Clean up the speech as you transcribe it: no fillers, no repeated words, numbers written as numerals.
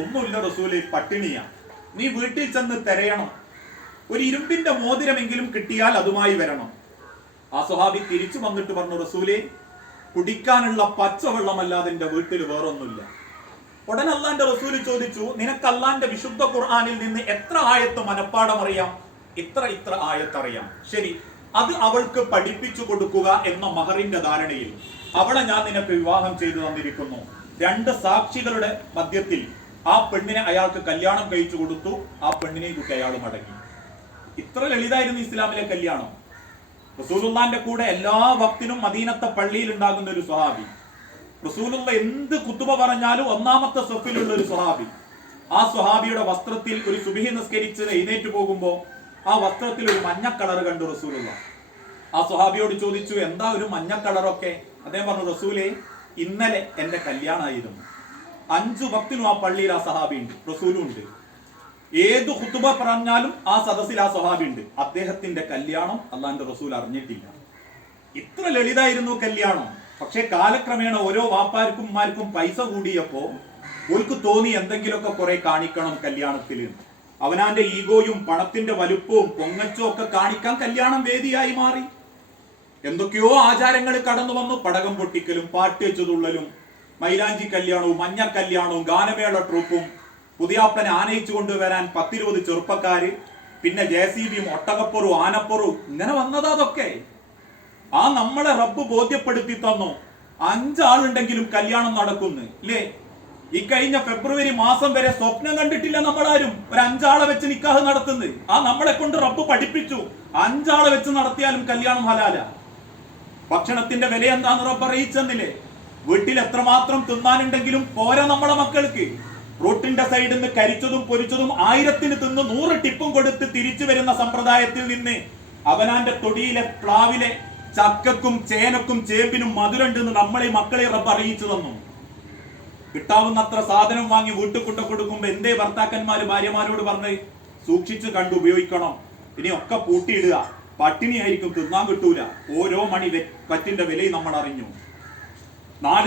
ഒന്നുമില്ല റസൂലെ, പട്ടിണിയാ. നീ വീട്ടിൽ ചെന്ന് തിരയണം, ഒരു ഇരുമ്പിന്റെ മോതിരമെങ്കിലും കിട്ടിയാൽ അതുമായി വരണം. ആ സ്വഹാബി തിരിച്ചു വന്നിട്ട് പറഞ്ഞു, റസൂലെ, കുടിക്കാനുള്ള പച്ചവെള്ളമല്ലാതെ എന്റെ വീട്ടിൽ വേറൊന്നുമില്ല. ഉടനെ അള്ളാന്റെ റസൂല് ചോദിച്ചു, നിനക്ക് അള്ളാന്റെ വിശുദ്ധ ഖുർആനിൽ നിന്ന് എത്ര ആയത്ത് മനപ്പാഠം അറിയാം? ഇത്ര ആയത്തറിയാം. ശരി, അത് അവൾക്ക് പഠിപ്പിച്ചു കൊടുക്കുക എന്ന മഹറിന്റെ ധാരണയിൽ അവളെ ഞാൻ നിനക്ക് വിവാഹം ചെയ്തു തന്നിരിക്കുന്നു. 2 സാക്ഷികളുടെ മധ്യത്തിൽ ആ പെണ്ണിനെ അയാൾക്ക് കല്യാണം കഴിച്ചു കൊടുത്തു. ആ പെണ്ണിനെ കുട്ടി അയാൾ മടങ്ങി. ഇത്ര ലളിതായിരുന്നു ഇസ്ലാമിലെ കല്യാണം. റസൂലുള്ളാന്റെ കൂടെ എല്ലാ വക്തിനും മദീനത്തെ പള്ളിയിൽ ഉണ്ടാകുന്ന ഒരു സ്വഹാബി. റസൂലുള്ള എന്ത് കുത്തുബ പറഞ്ഞാലും ഒന്നാമത്തെ സഫിലുള്ള ഒരു സ്വഹാബി. ആ സ്വഹാബിയുടെ വസ്ത്രത്തിൽ ഒരു സുബഹി നിസ്കരിച്ച് എഴുന്നേറ്റ് പോകുമ്പോ ആ വസ്ത്രത്തിൽ ഒരു മഞ്ഞ കളർ കണ്ടു റസൂലുള്ള. ആ സ്വഹാബിയോട് ചോദിച്ചു, എന്താ ഒരു മഞ്ഞ കളറൊക്കെ? അദ്ദേഹം പറഞ്ഞു, റസൂലെ, ഇന്നലെ എന്റെ കല്യാണമായിരുന്നു. 5 വക്തിനും ആ പള്ളിയിൽ ആ സ്വഹാബി ഉണ്ട്, റസൂലും ഉണ്ട്. ഏത് ഖുതുബ പറഞ്ഞാലും ആ സദസ്സിൽ ആ സ്വഹാബി ഉണ്ട്. അദ്ദേഹത്തിന്റെ കല്യാണം അള്ളാന്റെ റസൂൽ അറിഞ്ഞിട്ടില്ല. ഇത്ര ലളിതായിരുന്നു കല്യാണം. പക്ഷെ കാലക്രമേണ ഓരോ വാപ്പാർക്കും പൈസ കൂടിയപ്പോ ഓർക്ക് തോന്നി എന്തെങ്കിലുമൊക്കെ കുറെ കാണിക്കണം കല്യാണത്തിൽ. അവനാന്റെ ഈഗോയും പണത്തിന്റെ വലുപ്പവും പൊങ്ങച്ചോ ഒക്കെ കാണിക്കാൻ കല്യാണം വേദിയായി മാറി. എന്തൊക്കെയോ ആചാരങ്ങൾ കടന്നു വന്നു. പടകം പൊട്ടിക്കലും പാട്ട് വെച്ചതുള്ളലും മൈലാഞ്ചി കല്യാണവും മഞ്ഞ കല്യാണവും ഗാനമേള ട്രൂപ്പും പുതിയാപ്പനെ ആനയിച്ചു കൊണ്ടുവരാൻ 10-20 ചെറുപ്പക്കാര്, പിന്നെ JCBയും ഒട്ടകപ്പുറവും ആനപ്പുറവും, ഇങ്ങനെ വന്നതാ അതൊക്കെ. ആ നമ്മളെ റബ്ബ് ബോധ്യപ്പെടുത്തി തന്നു, 5 ആളുണ്ടെങ്കിലും കല്യാണം നടക്കുന്നു ഇല്ലേ? ഈ കഴിഞ്ഞ ഫെബ്രുവരി മാസം വരെ സ്വപ്നം കണ്ടിട്ടില്ല നമ്മളാരും ഒരു 5 ആളെ വെച്ച് നിക്കാഹ് നടത്തുന്നത്. ആ നമ്മളെ കൊണ്ട് റബ്ബ് പഠിപ്പിച്ചു, 5 ആളെ വെച്ച് നടത്തിയാലും കല്യാണം ഹലാല. ഭക്ഷണത്തിന്റെ വില എന്താന്ന് റബ്ബ് അറിയിച്ചെന്നില്ലേ? വീട്ടിൽ എത്രമാത്രം തിന്നാനുണ്ടെങ്കിലും പോരാ നമ്മളെ മക്കൾക്ക്. റോട്ടിന്റെ സൈഡിൽ നിന്ന് കരിച്ചതും പൊരിച്ചതും 1000-ന് തിന്ന് 100 ടിപ്പും കൊടുത്ത് തിരിച്ചു വരുന്ന സമ്പ്രദായത്തിൽ നിന്ന് അവനാന്റെ തൊടിയിലെ പ്ലാവിലെ ചക്കക്കും ചേനക്കും ചേമ്പിനും മധുരണ്ടെന്ന് നമ്മളെ മക്കളെ റബ്ബ് അറിയിച്ചു തന്നു. കിട്ടാവുന്നത്ര സാധനം വാങ്ങി വീട്ടിൽ കൊണ്ടു കൊടുക്കുമ്പോ എന്തേ ഭർത്താക്കന്മാര് ഭാര്യമാരോട് പറഞ്ഞ് സൂക്ഷിച്ച് കണ്ടു ഉപയോഗിക്കണം, ഇനി ഒക്കെ പൂട്ടിയിടുക, പട്ടിണിയായിരിക്കും, തിന്നാൻ കിട്ടൂല. ഓരോ മണി പറ്റിന്റെ വിലയും നമ്മൾ അറിഞ്ഞു. 4